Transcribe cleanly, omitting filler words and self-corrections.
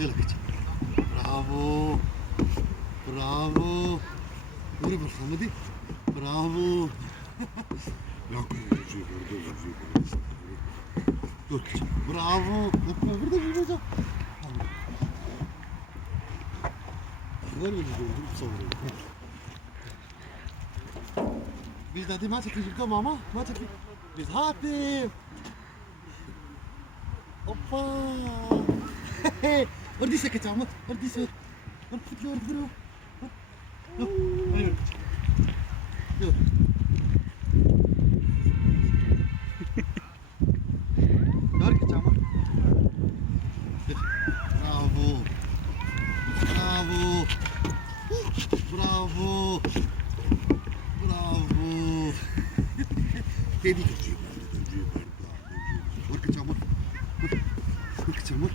Yürü kızım. Bravo. Bravo. Yürü bakalım hadi. Bravo. Yok, dur kızım. Bravo. Bakma burada yürüyeceğim. Ver beni doldurup savuruyorum. Biz de ma çekeceğiz mama. Ma çekeceğiz. Biz hadi. Hoppa. Orada ise kaçalım. Orada ise. Orada gidiyor. Dur. Hayır. Dur. Dur kaçalım. Bravo. Bravo. Bravo. Bravo. Dedi ki. Dur kaçalım. Dur kaçalım.